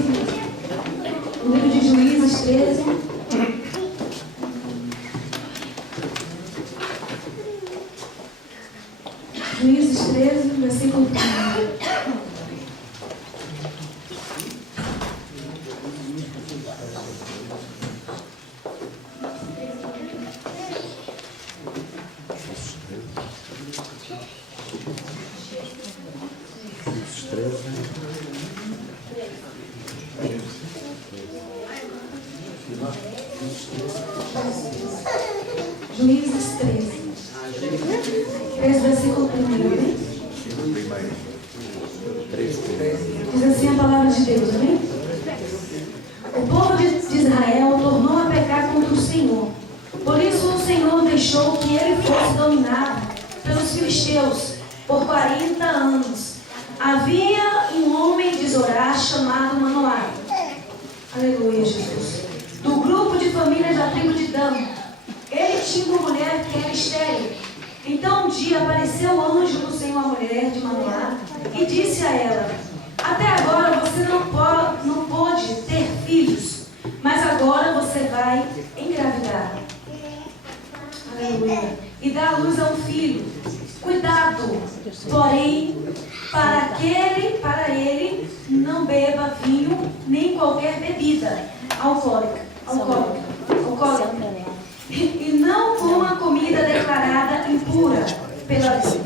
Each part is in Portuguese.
vidas. No livro de Juízes 13. Juízes 13, versículo 1. Juízes 13. 3, versículo 1. Diz assim a palavra de Deus, amém? O povo de Israel tornou a pecar contra o Senhor. Por isso o Senhor deixou que ele fosse dominado pelos filisteus por 40 anos. Havia um homem de Zorá chamado Manoá. Aleluia, Jesus. Do grupo de famílias da tribo de Dan. Ele tinha uma mulher que era estéril. Então um dia apareceu o anjo do Senhor à mulher de Manoá e disse a ela: até agora você não pôde ter filhos, mas agora você vai engravidar. Aleluia. E dar à luz a um filho. Cuidado, porém, para ele não beba vinho nem qualquer bebida alcoólica. E não coma comida declarada impura pela lei.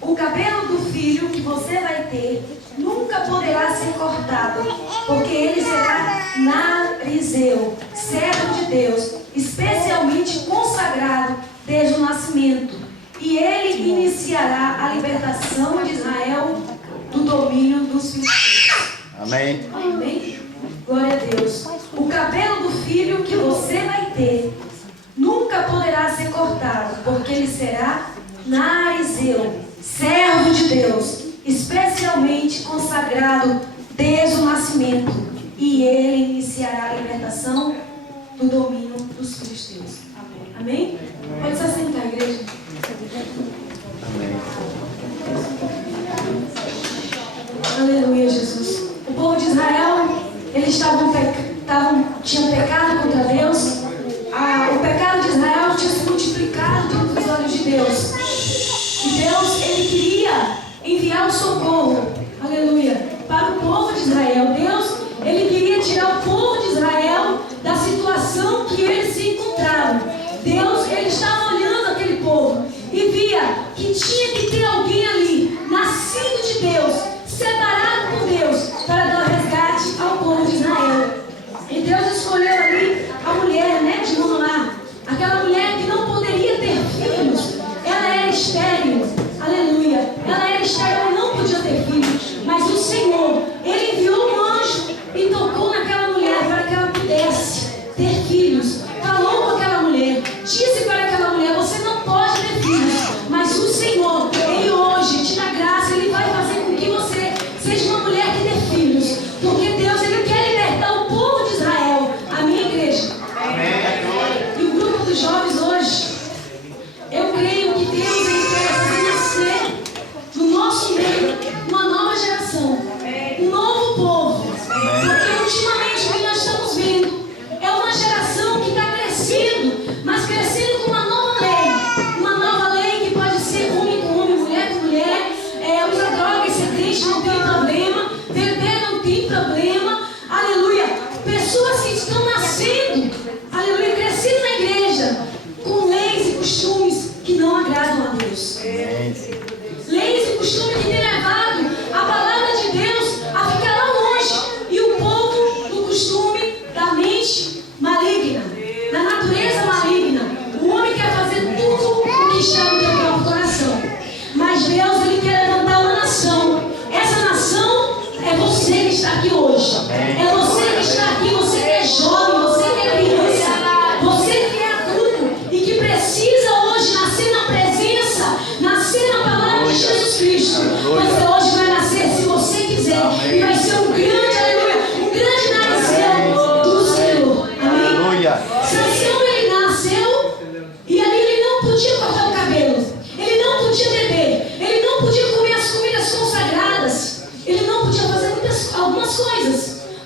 O cabelo do filho que você vai ter nunca poderá ser cortado, porque ele será narizeu, servo de Deus, especialmente consagrado desde o nascimento. E ele iniciará a libertação de Israel do domínio dos filisteus. Amém. Amém? Glória a Deus. O cabelo do filho que você vai ter nunca poderá ser cortado, porque ele será narizeu, servo de Deus, especialmente consagrado desde o nascimento, e ele iniciará a libertação do domínio dos filisteus. Amém? Pode se assentar, igreja. Amém. Aleluia, Jesus. O povo de Israel, eles tinham pecado contra Deus. O pecado de Israel tinha se multiplicado diante dos olhos de Deus. E Deus, ele queria enviar o socorro, aleluia, para o povo de Israel. Deus, ele queria tirar o povo de Israel da situação que eles se encontravam. Deus, ele estava olhando aquele povo e via que tinha que ter alguém ali, nascido de Deus, separado por Deus, para dar resgate ao povo de Israel. E Deus escolheu ali a mulher, de Manoá, aquela mulher que não poderia ter filhos. Ela era estéril, aleluia. Ela era estéril, ela não podia ter filhos. Mas o Senhor, ele enviou um anjo e tocou naquela mulher para que ela pudesse ter filhos. Falou com aquela mulher, disse para aquela mulher: você não pode ter filhos, mas o Senhor, ele hoje te dá graça, ele vai fazer com que você seja uma mulher que dê filhos, porque Deus, ele quer libertar o povo de Israel. Amém, igreja? Amém. E o grupo dos jovens hoje, eu creio que Deus, ele quer fazer nascer no nosso meio uma nova geração, um novo povo, porque ultimamente o que nós estamos vendo é uma geração que está crescendo, mas crescendo com uma nova lei que pode ser homem com homem, mulher com mulher, usa droga, ser crente não tem problema, beber não tem problema, aleluia. Pessoas que estão nascendo, aleluia, crescendo na igreja, com leis e costumes que não agradam a Deus. Leis e costumes que têm levado a palavra de Deus a ficar lá longe, e o povo do costume da mente maligna, da natureza maligna. O homem quer fazer tudo o que está no teu próprio coração, mas Deus, ele quer levantar uma nação. Essa nação é você que está aqui hoje. É você que está aqui, você que é jovem, você que é criança, você que é adulto e que precisa hoje nascer na presença, nascer na palavra de Jesus Cristo.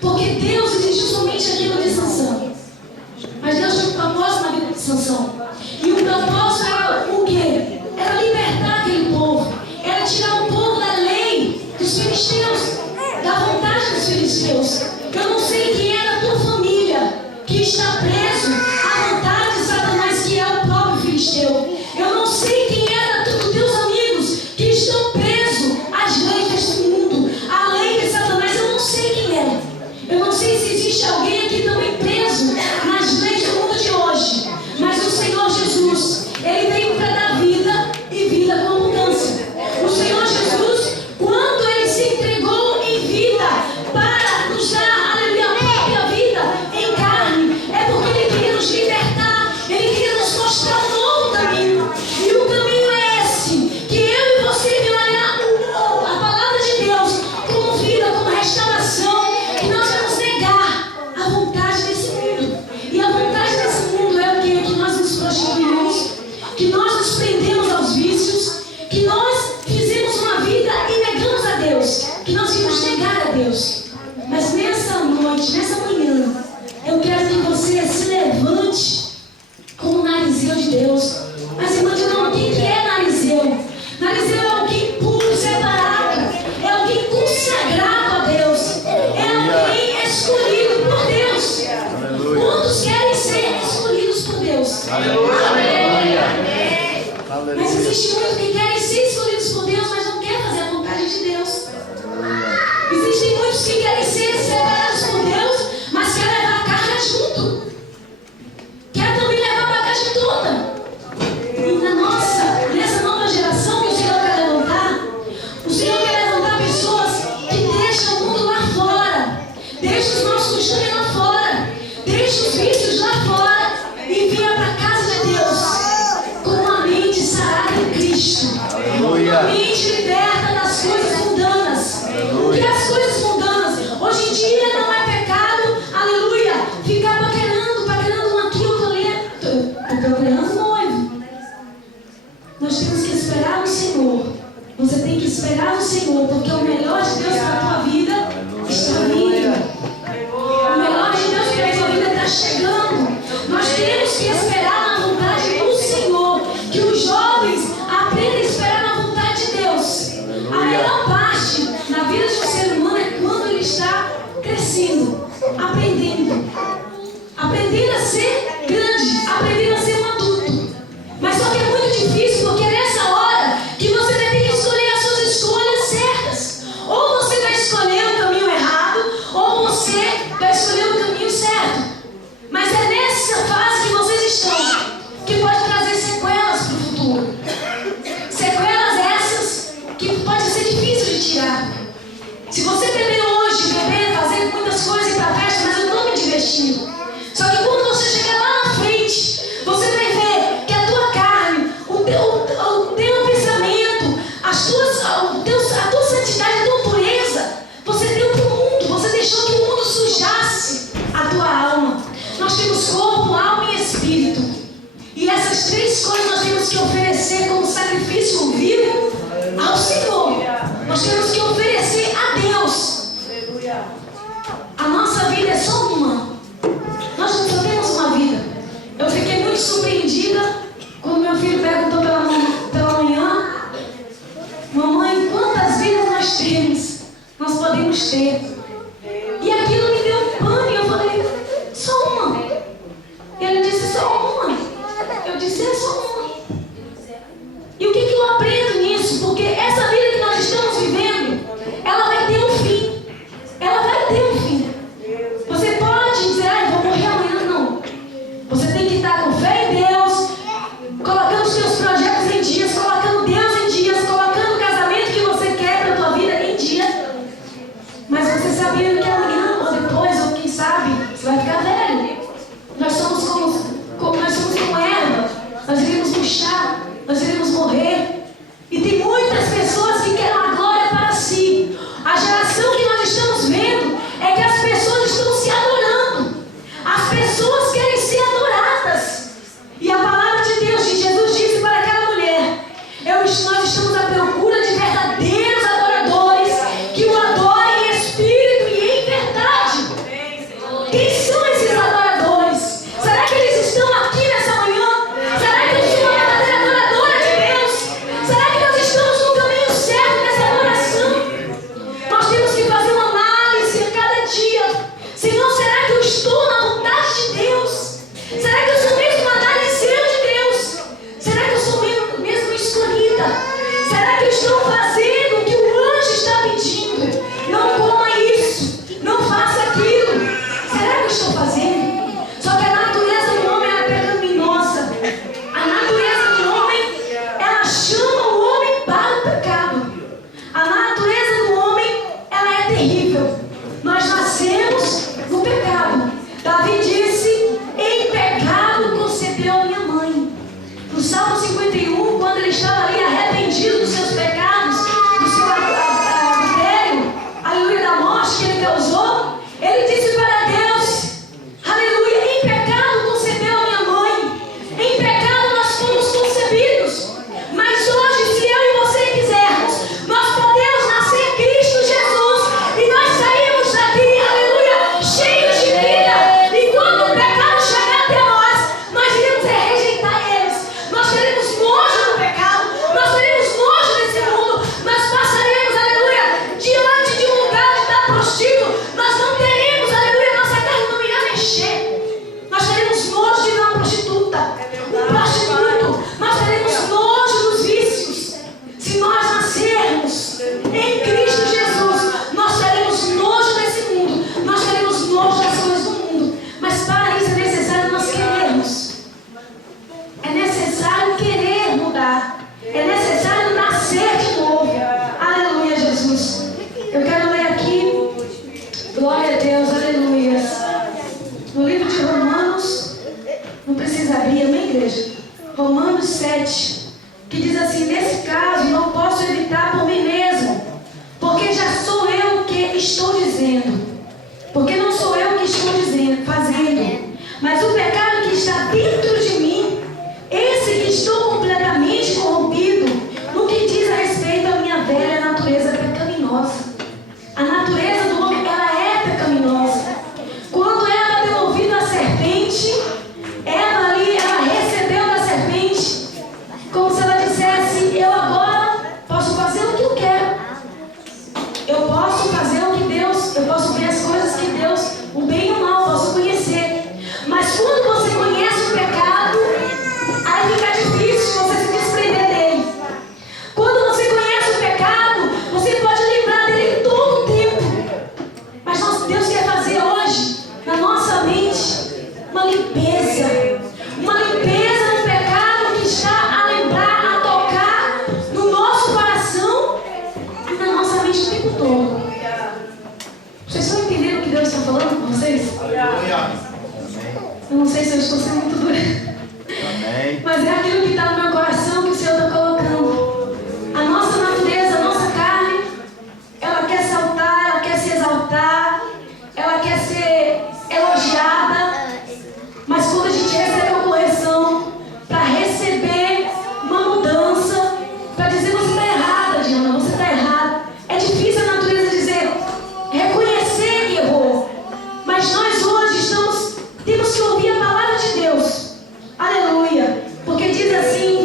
Porque Deus existe somente aquilo de Sansão. Mas Deus tinha um propósito na vida de Sansão. E o propósito era o quê? Era libertar aquele povo. Era tirar o povo da lei dos filisteus, da vontade dos filisteus. Eu não sei quem é da tua família que está preso à vontade de Satanás, que é o próprio filisteu. Eu não sei quem é dos teus amigos que estão presos às leis deste mundo, à lei de Satanás. Eu não sei quem é. Eu não sei se existe alguém aqui também preso nas leis do mundo de hoje. Mas o Senhor Jesus, Ele veio para dar vida e vida com abundância. O Senhor Jesus, quando Ele se entregou em vida para nos dar, aleluia, a própria vida em carne, é porque Ele queria nos libertar, Ele queria nos mostrar um novo caminho. E o caminho é esse, que eu e você vamos olhar a palavra de Deus como vida, como restauração, que nós vamos negar a vontade desse mundo. E a vontade desse mundo é o quê? Que nós nos prostituímos, que nós nos prendemos aos vícios, que nós fizemos uma vida e negamos a Deus, que nós vimos negar a Deus. Mas nessa noite, nessa manhã, eu quero que você se levante como narizeu de Deus. Mas imagina o que é narizeu. Narizeu é alguém puro, separado, é alguém consagrado a Deus, é alguém escolhido por Deus. Quantos querem ser escolhidos por Deus? Mas existe muitos que querem ser escolhidos por Deus, mas não querem fazer a vontade de Deus. Existem muitos que querem ser separados por Deus, mas querem levar a carga junto. Quer também levar a bagagem toda. E nessa nova geração que o Senhor quer levantar, o Senhor quer levantar pessoas que deixam o mundo lá fora, deixam os nossos costumes lá fora, deixam os vícios lá fora e venha para a casa de Deus com uma mente sarada em Cristo. Uma mente liberta das coisas mundanas. Porque as coisas mundanas, hoje em dia não é pecado, aleluia, ficar paquerando um aqui, outro ali. Procurando noivo. Nós temos que esperar no Senhor. Você tem que esperar no Senhor, porque o melhor de Deus para a tua vida está vindo. O melhor de Deus para a tua vida está chegando. Nós temos que esperar na vontade do Senhor. Que os jovens aprendam a esperar na vontade de Deus. A melhor parte na vida de um ser humano é quando ele está crescendo, aprendendo a ser grande, aprendendo a ser um adulto. Mas só que é muito difícil, porque é nessa hora que você vai ter que escolher as suas escolhas certas. Ou você vai escolher o caminho errado, ou você vai escolher o caminho certo. Mas é nessa fase que vocês estão que pode trazer sequelas para o futuro. Sequelas essas que pode ser difícil de tirar. Se você beber hoje, fazer muitas coisas e ir para a festa, mas eu estou me divertindo. Só que quando você chegar lá na frente, você vai ver que a tua carne, o teu pensamento, a tua santidade, a tua pureza, você deu para o mundo, você deixou que o mundo sujasse a tua alma. Nós temos corpo, alma e espírito. E essas três coisas nós temos que oferecer como sacrifício vivo ao Senhor. Nós temos que oferecer a Deus. A nossa vida é só uma. Nós só temos uma vida. Eu fiquei muito surpreendida quando meu filho perguntou pela manhã: mamãe, quantas vidas nós temos? Nós podemos ter. E aquilo me deu um pano e eu falei: só uma. E ele disse: só uma. Eu disse: é só uma. E o que eu aprendo nisso? Porque essa vida que nós estamos vivendo, ela vai ter um fim. Ela vai ter um fim. Você pode dizer: eu vou morrer amanhã. Não. Você tem que estar com fé em Deus, colocando os seus projetos em dias, colocando Deus em dias, colocando o casamento que você quer para a tua vida em dia. Mas você sabendo que amanhã, ou depois, ou quem sabe, você vai ficar velho. Nós somos como erva. Nós iremos murchar, nós iremos morrer. E tem muitas pessoas que querem a glória para si. A geração que nós estamos vendo é que as pessoas Aleluia. No livro de Romanos, não precisa abrir, amém, igreja? Romanos 7, que diz assim: nesse caso não posso evitar por mim mesmo, porque já sou eu que estou dizendo. Porque não sou eu que estou dizendo, fazendo, mas o pecado que está dentro de mim, esse que estou completamente corrompido, no que diz a respeito à minha velha natureza pecaminosa. A natureza do homem, ela é pecaminosa. Quando Eva deu ouvido à serpente, Eva ali, ela recebeu da serpente, como se ela dissesse: eu agora posso fazer o que eu quero. Eu posso fazer o que Deus, eu posso ver as coisas que Deus, o bem e o mal, posso conhecer. Mas quando você conhece o pecado, aí fica difícil você se desprender dele. Quando você conhece o pecado, você pode lembrar dele todo o tempo. Mas Deus quer fazer hoje, na nossa mente, uma limpeza. Uma limpeza no pecado que está a lembrar, a tocar no nosso coração e na nossa mente o tempo todo. Vocês estão entendendo o que Deus está falando com vocês? Eu não sei se eu estou sendo muito dura. Amém. Mas é aquilo que está no meu coração que o Senhor está colocando. A nossa natureza, a nossa carne, ela quer saltar, ela quer se exaltar, ela quer ser elogiada. Mas quando a gente recebe uma correção, para receber uma mudança, para dizer: você está errada, Diana, você está errada. É difícil a natureza dizer, reconhecer que errou. Mas nós hoje temos que ouvir a palavra de Deus. Aleluia. Porque diz assim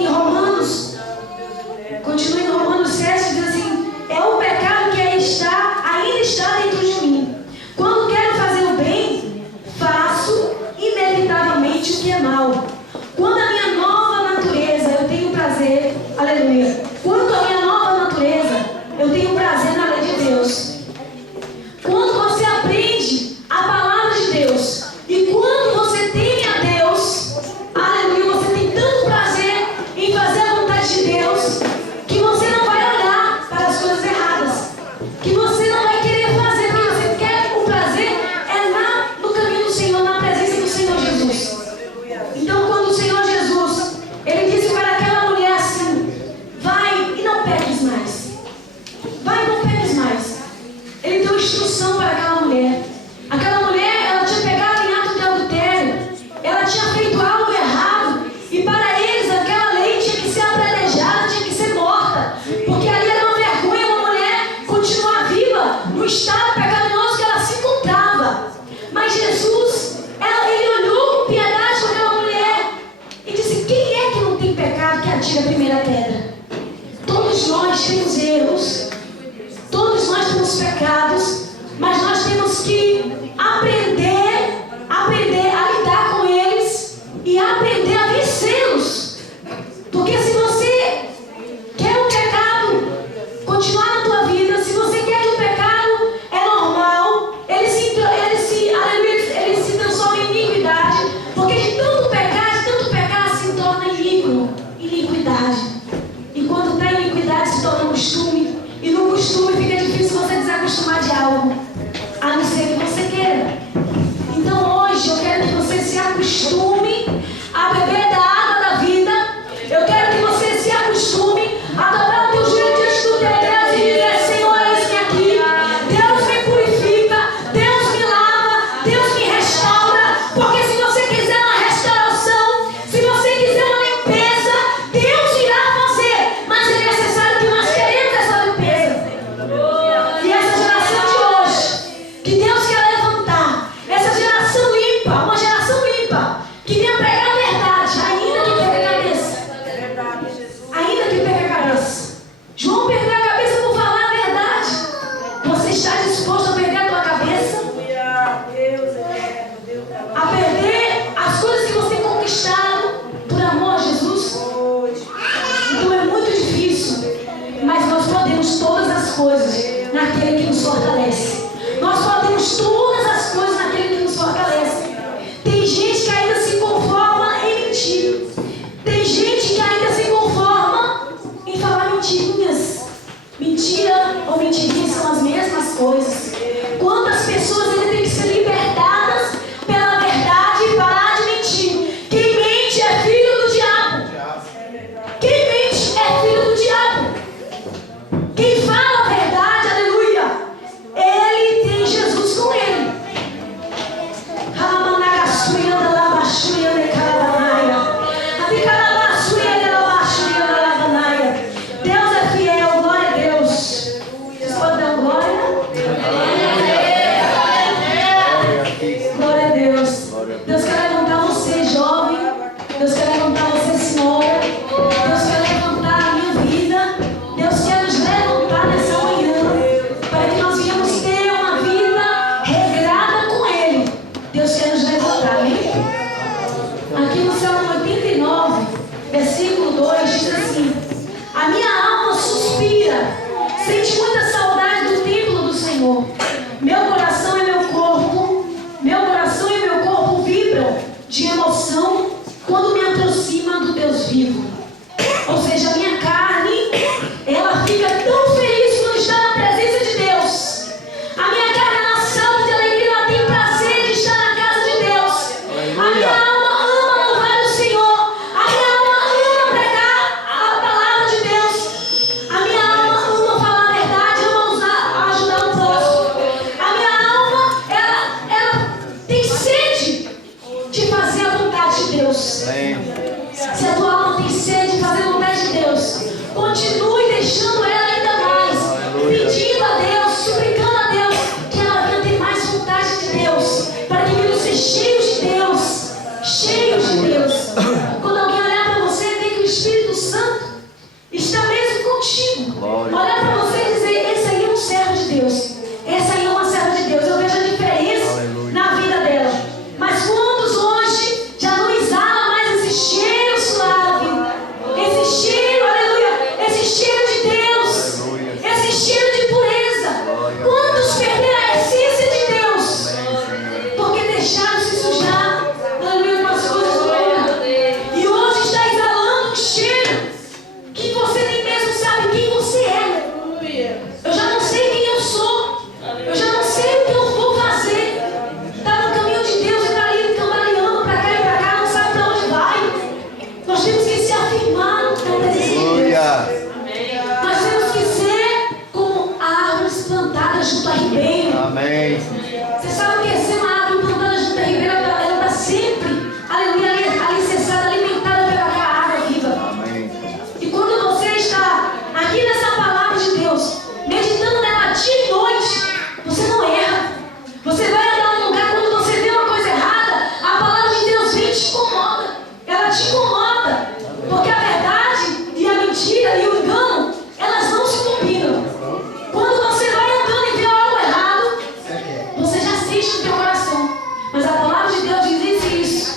existe no teu coração. Mas a palavra de Deus diz isso.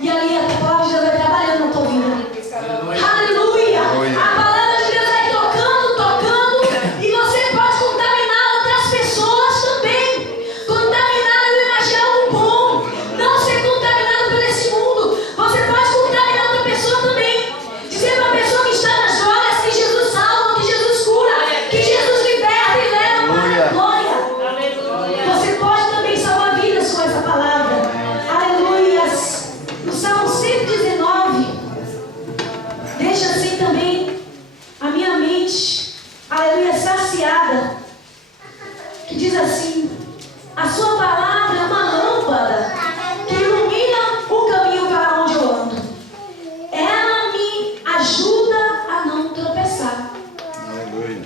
E ali a palavra de Deus vai trabalhando na tua vida. Aleluia! A palavra de Deus vai tocando, tocando. E você pode contaminar outras pessoas também. Contaminar e imaginar algo bom. Não ser contaminado por esse mundo. Você pode contaminar outra pessoa também. Dizer para a pessoa que está nas drogas que Jesus salva, que Jesus cura, que Jesus liberta e leva para a glória. Você pode também salvar vidas com essa palavra. Aleluias. No Salmo 119, deixa assim também a minha mente, aleluia, saciada. Que diz assim: a sua palavra é uma lâmpada que ilumina o caminho para onde eu ando. Ela me ajuda a não tropeçar. Aleluia.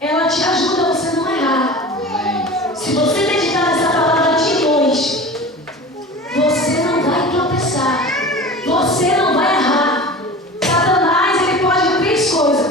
Ela te ajuda a você não errar. Se você meditar nessa palavra de noite, você não vai tropeçar. Você não vai errar. Satanás, ele pode três coisas,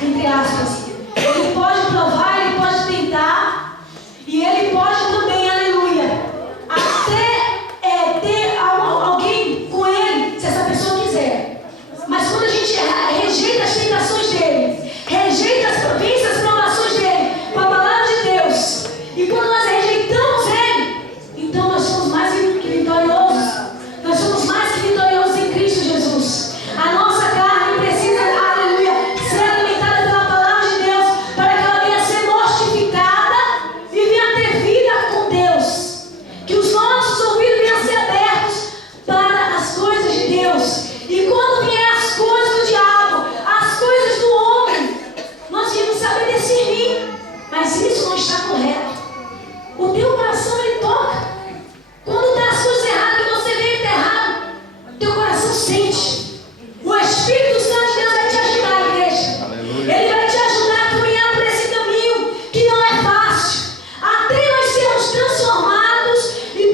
entre aspas. Ele pode provar, ele pode tentar. E ele pode também, aleluia, até ter alguém com ele, se essa pessoa quiser. Mas quando a gente rejeita as tentações dele, rejeita as provações dele com a palavra de Deus, e quando nós rejeitamos ele, então nós somos mais que vitoriosos. Nós somos mais que vitoriosos em Cristo Jesus. A nossa carne precisa, aleluia, ser alimentada pela palavra de Deus, para que ela venha a ser mortificada e venha a ter vida com Deus. Que os nossos ouvidos venham a ser abertos para as coisas de Deus. E quando vier as coisas do diabo, as coisas do homem, nós devemos saber discernir. Mas isso não está correto. O teu coração, ele toca. Quando está as coisas erradas, que você vê que está errado, teu coração sente. O Espírito Santo de Deus vai te ajudar, igreja. Aleluia. Ele vai te ajudar a caminhar por esse caminho que não é fácil. Até nós sermos transformados e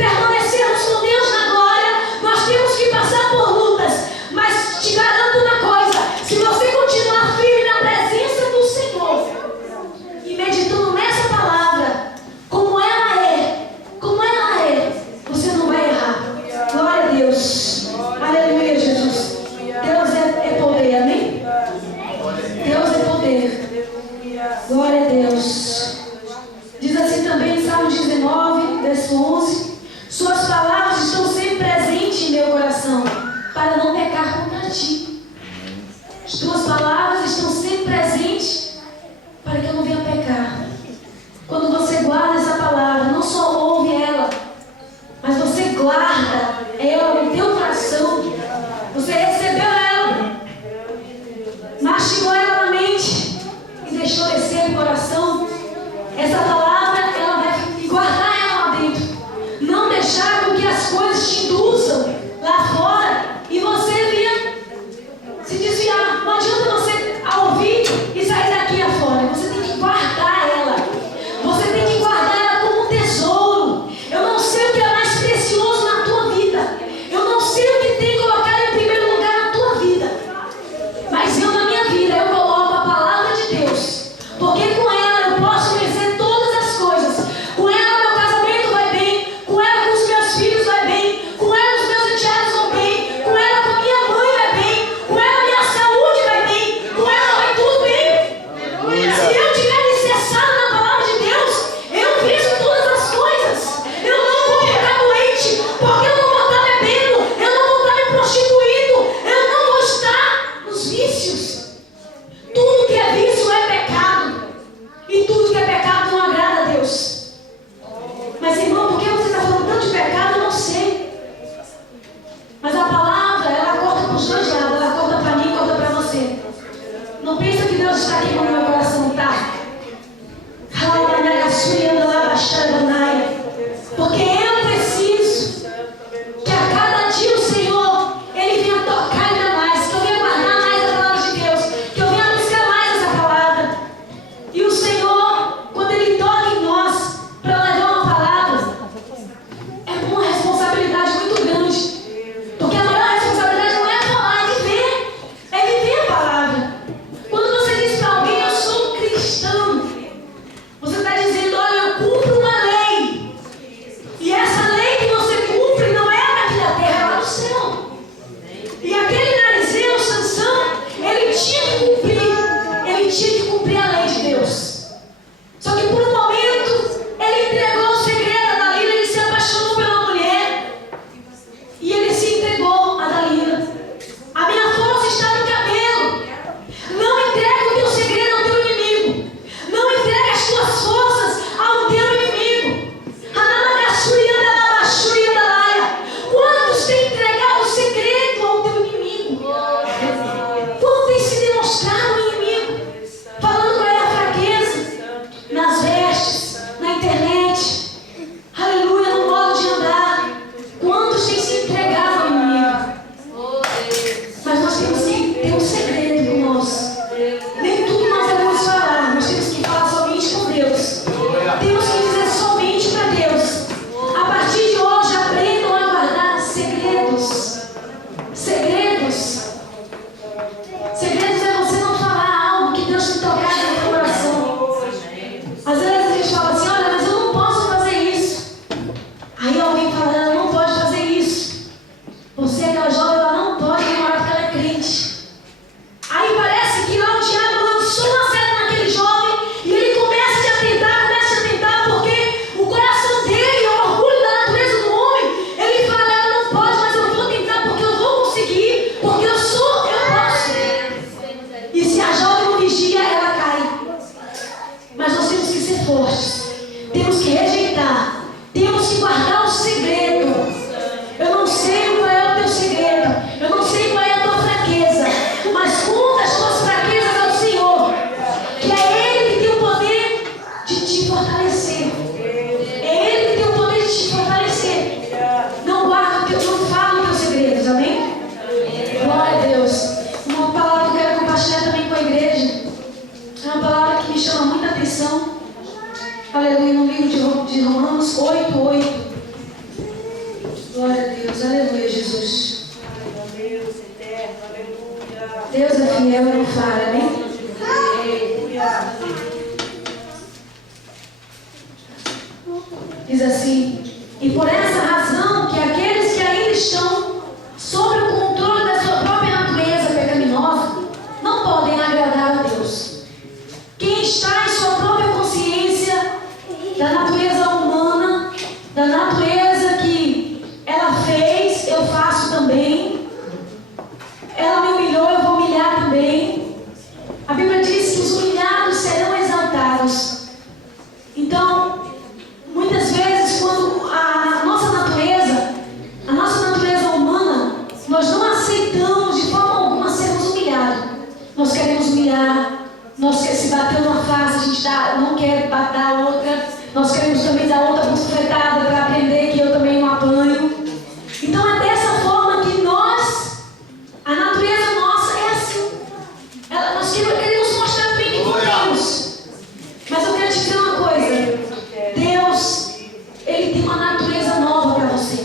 Aí alguém fala, ela não pode fazer isso. Você, aquela jovem, ela não pode namorar porque ela é crente. Aí parece que lá o diabo lançou uma seta naquele jovem e ele começa a tentar, porque o coração dele, o orgulho da natureza do homem, ele fala, ela não pode, mas eu vou tentar porque eu vou conseguir, porque eu posso. E se a jovem não vigia, ela cai. Mas nós temos que ser fortes, temos que rejeitar, temos que guardar o segredo. Eu não sei qual é o teu segredo, eu não sei qual é a tua fraqueza, mas conta as tuas fraquezas ao Senhor, que é Ele que tem o poder de te fortalecer. É Ele que tem o poder de te fortalecer. Não guarda, não fala os teus segredos, amém? Glória a Deus. Uma palavra que eu quero compartilhar também com a igreja, é uma palavra que me chama muita atenção. Aleluia, no livro de Romanos 8:8. Glória a Deus, aleluia, Jesus. Deus eterno, aleluia. Deus é fiel e não falha, amém? Diz assim: e por essa razão que aqueles que ainda estão sob o controle da sua própria natureza pecaminosa não podem agradar a Deus. Quem está em sua própria consciência da natureza humana, da natureza que ela fez, eu faço também. Ela me humilhou, eu vou humilhar também. A Bíblia diz que os humilhados serão exaltados. Então, muitas vezes, quando a nossa natureza humana, nós não aceitamos de forma alguma sermos humilhados. Nós queremos humilhar, se bater numa face, a gente não quer dar a outra. Nós queremos também dar outra bufetada para aprender que eu também não apanho. Então é dessa forma que a natureza nossa é assim. Nós queremos mostrar bem que podemos. Mas eu quero te dizer uma coisa. Deus, Ele tem uma natureza nova para você.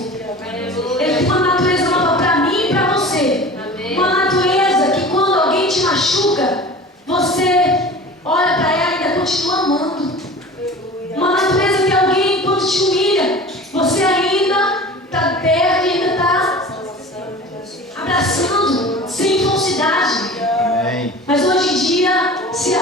Ele tem uma natureza nova para mim e para você. Uma natureza que quando alguém te machuca, você olha para ela e ainda continua amando. Uma natureza que alguém, quando te humilha, você ainda está perto e ainda está abraçando, sem falsidade. Amém. Mas hoje em dia, se a